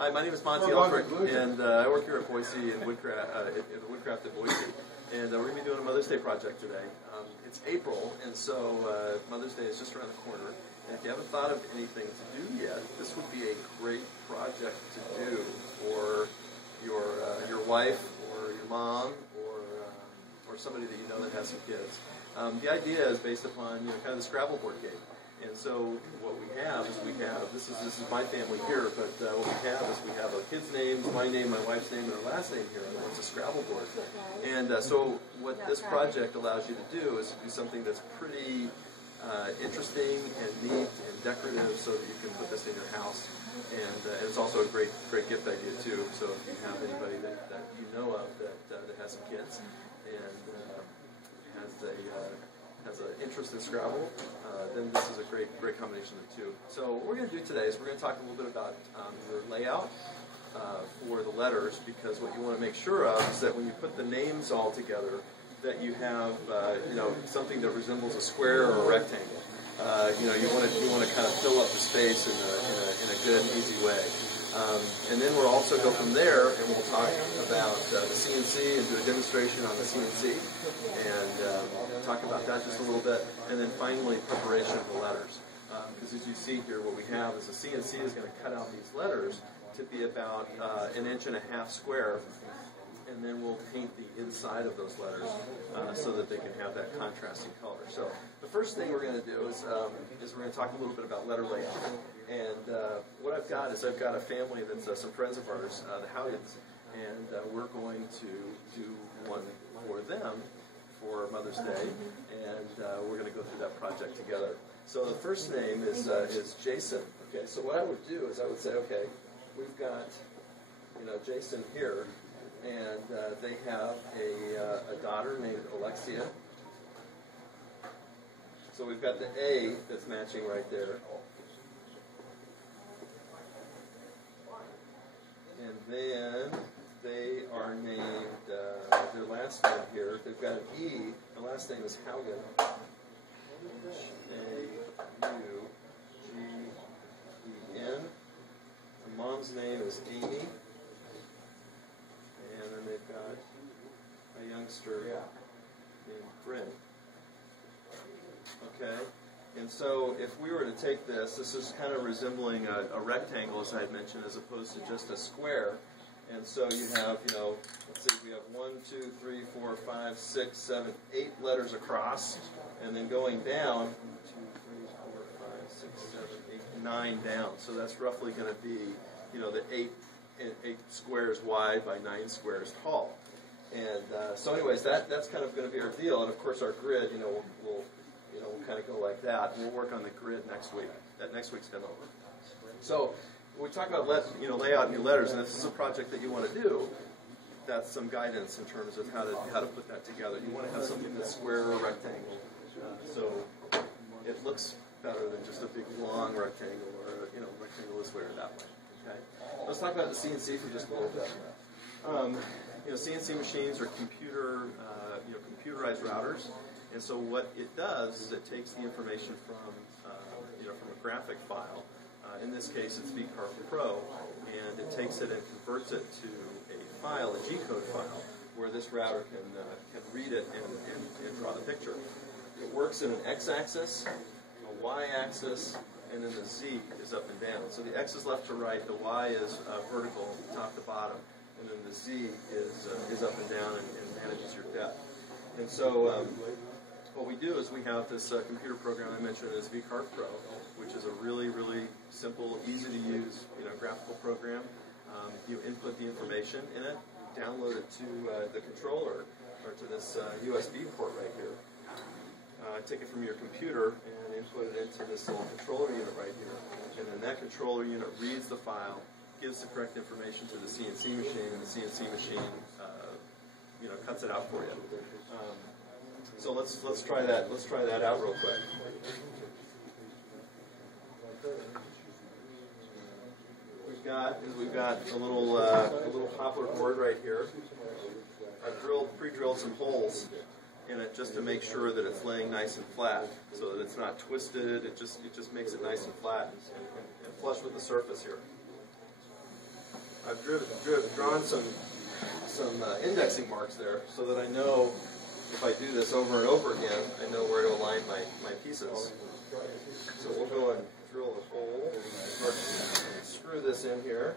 Hi, my name is Monty Alfred, and I work here at Boise in Woodcraft of Boise. And we're going to be doing a Mother's Day project today. It's April, and so Mother's Day is just around the corner. And if you haven't thought of anything to do yet, this would be a great project to do for your wife or your mom or somebody that you know that has some kids. The idea is based upon kind of the Scrabble board game. And so what we have is this is my family here, but what we have is we have a kid's names, my name, my wife's name, and our last name here, and then it's a Scrabble board. And so what this project allows you to do is to do something that's pretty interesting and neat and decorative, so that you can put this in your house. And it's also a great gift idea too. So if you have anybody that you know of that has some kids and has an interest in Scrabble, then this is a great combination of the two. So what we're going to do today is we're going to talk a little bit about your layout for the letters, because what you want to make sure of is that when you put the names all together, that you have something that resembles a square or a rectangle. You want to kind of fill up the space in a good and easy way. And then we'll also go from there, and we'll talk about the CNC and do a demonstration on the CNC, and talk about that just a little bit. And then finally, preparation of the letters. Because as you see here, what we have is the CNC is going to cut out these letters to be about 1.5 inches square, and then we'll paint the inside of those letters so that they can have that contrasting color. So the first thing we're going to do is we're going to talk a little bit about letter layout. And what I've got is I've got a family that's some friends of ours, the Howyans, and we're going to do one for them for Mother's Day, and we're going to go through that project together. So the first name is Jason. Okay, so what I would do is I would say, okay, we've got Jason here, and they have a daughter named Alexia. So we've got the A that's matching right there. And then they are named, their last name here, they've got an E, the last name is Haugen. H-A-U-G-E-N. The mom's name is Amy. And then they've got a youngster named Bryn. Okay? And so if we were to take this is kind of resembling a rectangle, as I had mentioned, as opposed to just a square. And so you have, let's see, we have 1, 2, 3, 4, 5, 6, 7, 8 letters across. And then going down, 1, 2, 3, 4, 5, 6, 7, 8, 9 down. So that's roughly going to be, the 8 squares wide by 9 squares tall. And so anyways, that's kind of going to be our deal. And of course our grid, we'll kind of go like that. We'll work on the grid next week. That next week's demo. So when we talk about layout in your letters, and if this is a project that you want to do, that's some guidance in terms of how to put that together. You want to have something that's square or rectangle, so it looks better than just a big long rectangle, or rectangle this way or that way. Okay. Let's talk about the CNC for just a little bit. CNC machines are computerized routers. And so what it does is it takes the information from a graphic file. In this case, it's VCarve Pro, and it takes it and converts it to a file, a G-code file, where this router can read it and draw the picture. It works in an X-axis, a Y-axis, and then the Z is up and down. So the X is left to right, the Y is vertical, top to bottom, and then the Z is up and down and manages your depth. And so what we do is we have this computer program I mentioned as VCarve Pro, which is a really, really simple, easy to use, graphical program. You input the information in it, download it to the controller, or to this USB port right here. Take it from your computer and input it into this little controller unit right here. And then that controller unit reads the file, gives the correct information to the CNC machine, and the CNC machine cuts it out for you. So let's try that. Let's try that out real quick. We've got a little poplar board right here. I've pre-drilled some holes in it just to make sure that it's laying nice and flat, so that it's not twisted. It just makes it nice and flat and flush with the surface here. I've drawn some indexing marks there so that I know if I do this over and over again, I know where to align my pieces. So we'll go and drill the hole, or screw this in here.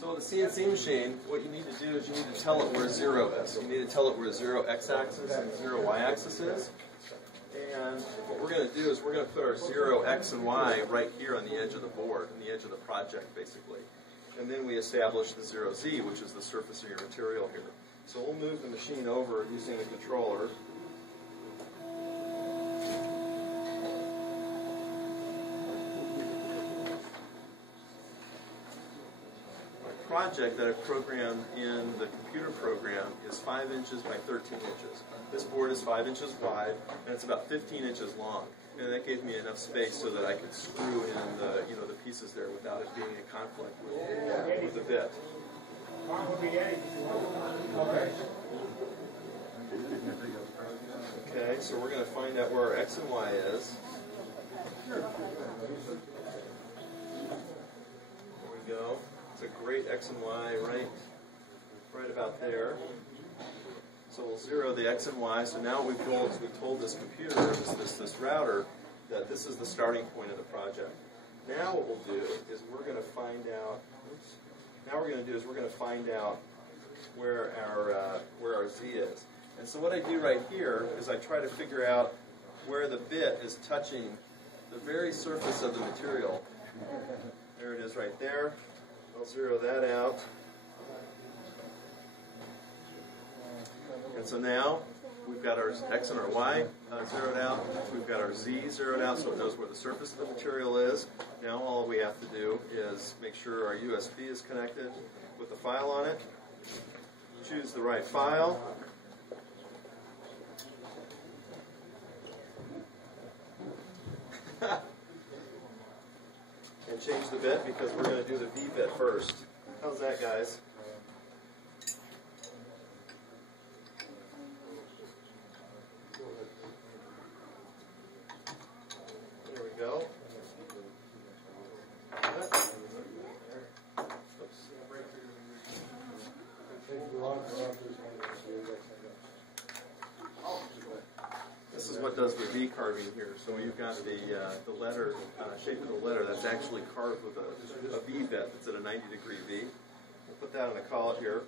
So with the CNC machine, what you need to do is you need to tell it where 0 is. You need to tell it where 0 x-axis and 0 y-axis is. And what we're going to do is we're going to put our 0 x and y right here on the edge of the board, on the edge of the project, basically. And then we establish the 0 z, which is the surface of your material here. So we'll move the machine over using the controller. Project that I've programmed in the computer program is 5 inches by 13 inches. This board is 5 inches wide, and it's about 15 inches long. And that gave me enough space so that I could screw in the pieces there without it being in conflict with the bit. Okay, so we're going to find out where our x and y is. There we go. It's a great x and y right about there. So we'll 0 the x and y. So now we've told this computer, this router, that this is the starting point of the project. Now what we'll do is we're going to find out. Now we're going to do is we're going to find out where our z is. And so what I do right here is I try to figure out where the bit is touching the very surface of the material. There it is right there. I'll 0 that out. And so now we've got our x and our y zeroed out. We've got our z zeroed out so it knows where the surface of the material is. Now all we have to do is make sure our USB is connected with the file on it. Choose the right file. And change the bit because we're going to do the V bit first. How's that, guys? There we go. This is what does the V carving here. So you've got the letter, shape of the letter that's actually carved with a V bit that's at a 90-degree V. We'll put that on a collet here.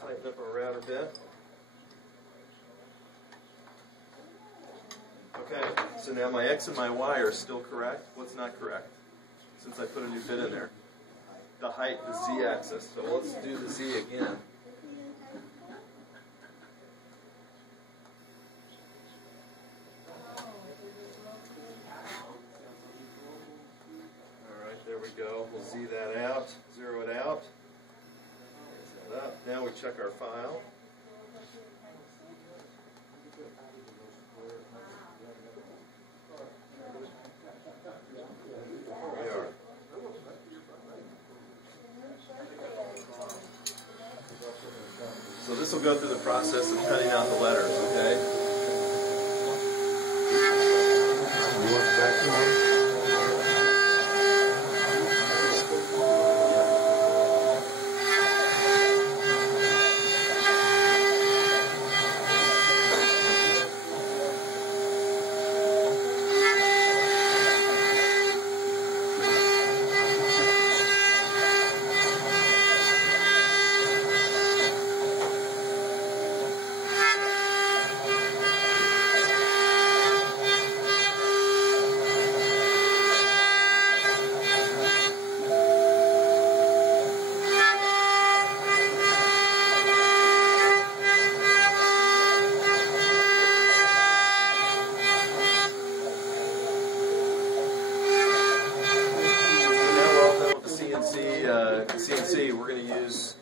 Tighten up our router bit. Okay, so now my X and my Y are still correct. What's not correct? Since I put a new bit in there. The height, the Z-axis. So let's do the Z again. Alright, there we go. We'll Z that out, 0 it out. Raise that up. Now we check our file. So this will go through the process of cutting out the letters, okay? You want the vacuum? CNC, we're going to use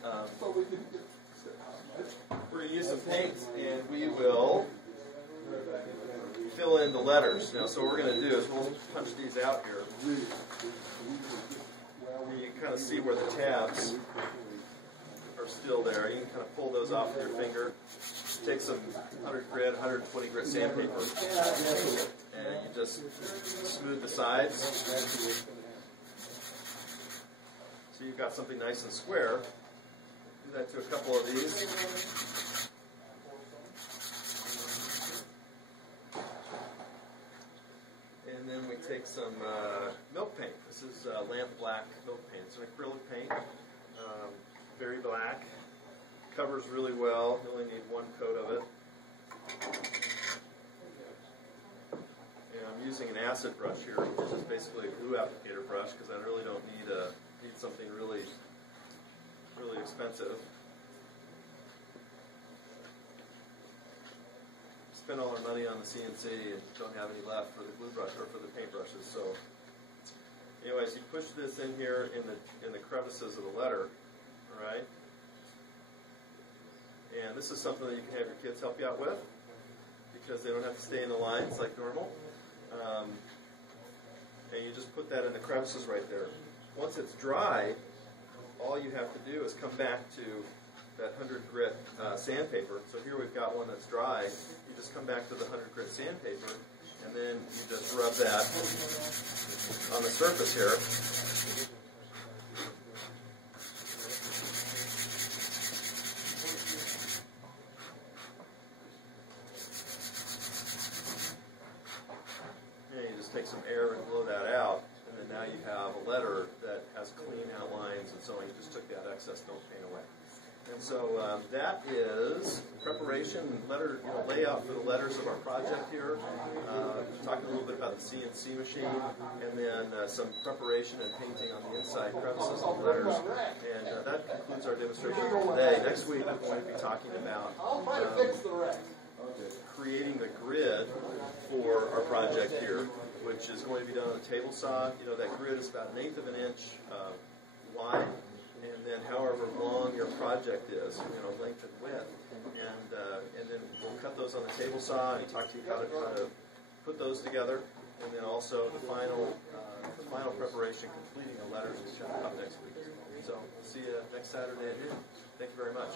we're going to use some paint, and we will fill in the letters. Now, so what we're going to do is we'll punch these out here. And you can kind of see where the tabs are still there. You can kind of pull those off with your finger. Take some 100 grit, 120 grit sandpaper, and you just smooth the sides. So you've got something nice and square. Do that to a couple of these. And then we take some milk paint. This is lamp black milk paint. It's an acrylic paint, very black. Covers really well. You only need one coat of it. And I'm using an acid brush here, which is basically a glue applicator brush, because I really don't need something really expensive. Spent all our money on the CNC and don't have any left for the glue brush or for the paint brushes. So, anyways, you push this in here in the crevices of the letter, all right? And this is something that you can have your kids help you out with, because they don't have to stay in the lines like normal. And you just put that in the crevices right there. Once it's dry, all you have to do is come back to that 100 grit sandpaper. So here we've got one that's dry. You just come back to the 100 grit sandpaper, and then you just rub that on the surface here. Take some air and blow that out, and then now you have a letter that has clean outlines and so on. You just took that excess milk paint away. And so that is preparation, letter layout for the letters of our project here. Talking a little bit about the CNC machine, and then some preparation and painting on the inside crevices of the letters. And that concludes our demonstration for today. Next week we're going to be talking about creating the grid for our project here, which is going to be done on a table saw. You know, that grid is about 1/8 of an inch wide, and then however long your project is, length and width. And then we'll cut those on the table saw and talk to you how to put those together. And then also the final preparation, completing the letters, will come up next week. So see you next Saturday at noon. Thank you very much.